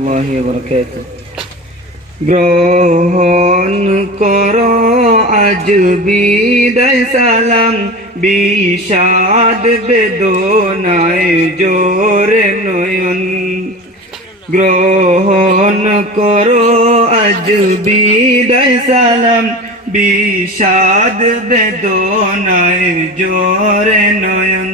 রহমতুল্লাহি ওয়া বারাকাতুহু। গ্রহণ করো আজ বিদায় সালাম, বিষাদ বেদনায় জোরে নয়ন। গ্রহণ করো আজ বিদায় সালাম, বিষাদ বেদনায় জোরে নয়ন।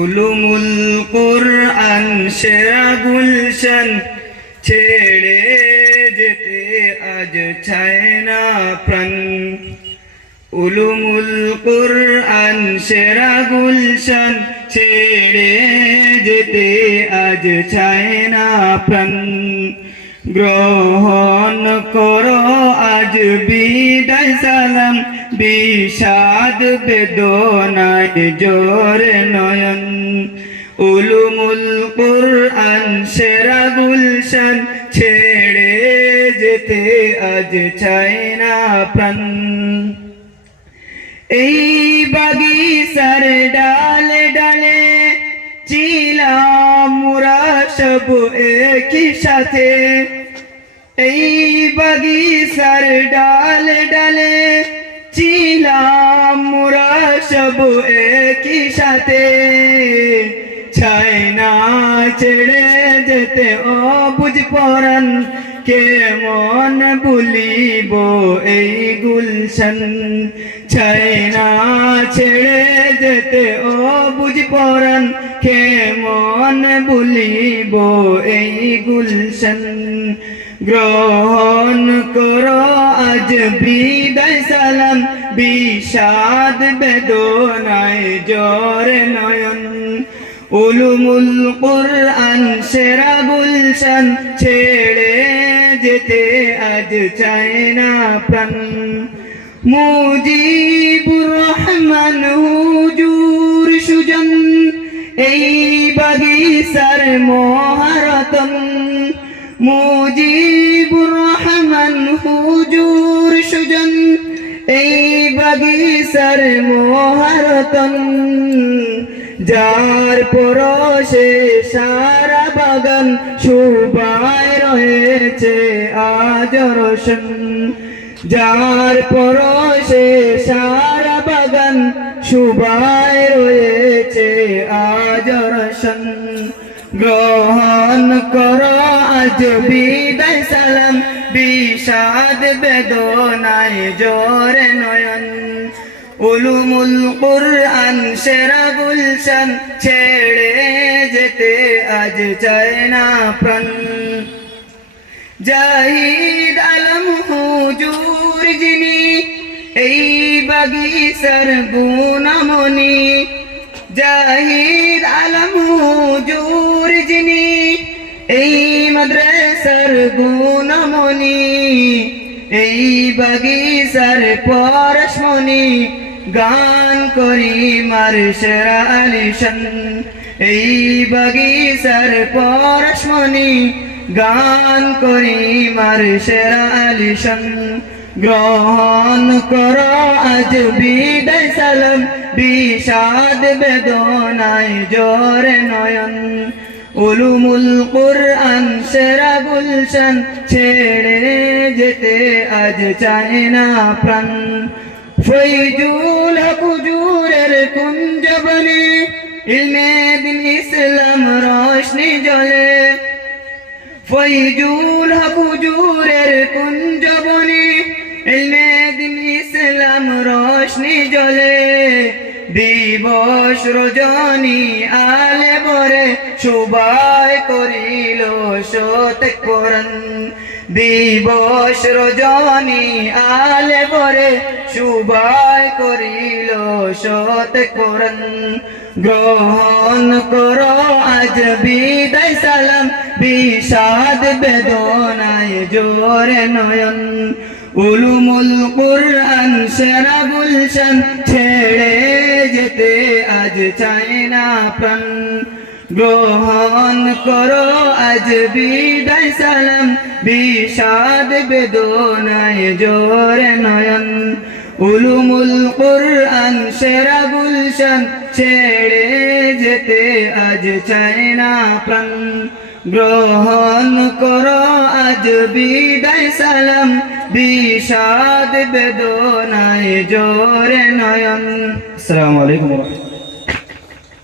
উলুমুল কুরআন সেরা গুলশান ছেড়ে যেতে আজ চায় না প্রাণ। উলুমুল কুরআন সেরা গুলশান ছেড়ে যেতে আজ চায় না প্রাণ। গ্রহণ করো আজ বিদায় সালাম, বিষাদ বেদনায় জোরে নয়ন। উলুমুল কুরআন সেরা গুলশান ছেড়ে যেতে আজ চায় না প্রাণ। এই বাগিচার ডালে ডালে ছিলাম মোরা সব একই সাথে। এই বাগিচার ডালে ডালে ছিলাম মোরা সব একই সাথে। চায় না ছেড়ে যেতে অবুঝ পরাণ, কেমন ভুলিব এই গুলশান। চায় না ছেড়ে যেতে অবুঝ পরাণ, কেমন ভুলিব এই গুলশান। গ্রহণ করো আজ বিদায় সালাম, বিষাদ বেদনায় জোরে নয়ন। উলুমুল কুরআন সেরা গুলশান ছেড়ে যেতে আজ চায় না প্রাণ। মুজিবুর রহমান হুজুর সুজন এই বাগিচার মহারতন। মুজিবুর রহমান হুজুর সুজন এই বাগিচার মহারতন। যার পরশে সারা বাগান শোভায় রয়েছে আজ রোশন। যার পরশে সারা বাগান শোভায় রয়েছে আজ রোশন। গ্রহণ করো আজ বিদায় সালাম, বিষাদ বেদনায় জোরে নয়ন। উলুমুল কুরআন সেরা গুলশান ছেড়ে যেতে আজ চায় না প্রাণ। জাহিদ আলম হুজুর যিনি এই বাগিচার গুণামণি। জাহিদ আলম হুজুর যিনি এই মাদ্রাসার গুণামণি। এই বাগিচার পরশমণি গান করি মারশেরা আলিশান। এই বাগিচার পরশমণি গান করি মারশেরা আলিশান। গ্রহণ করো আজ বিদায় সালাম, বিষাদ বেদনায় জোরে নয়ন। উলুমুল কুরআন সেরা গুলশান ছেড়ে যেতে আজ চায় না প্রাণ। ফয়জুল হক হুজুরের কুঞ্জবনে ইলমে দিন ইসলাম রোশনি জ্বলে। ফয়জুল হক হুজুরের কুঞ্জবনে ইলমে দিন ইসলাম রোশনি জ্বলে। দিবস রজনী আলে বরে শোভায় করিল শতক কোরআন। দিবস রজনী আলে বরে শোভায় করিল শতক কোরআন। গ্রহণ করো আজ বিদায় সালাম, বিষাদ বেদনায় জোরে নয়ন। উলুমুল কুরআন সেরা গুলশান ছেড়ে যেতে আজ চায় না প্রাণ। গ্রহণ করো আজ বিদায় সালাম, বিষাদ বেদনায় জোরে নয়ন। উলুমুল কুরআন সেরা গুলশান ছেড়ে যেতে আজ চায় না প্রাণ। গ্রহণ করো আজ বিদায় সালাম, বিষাদ বেদনায় জোরে নয়ন। আসসালামু আলাইকুম।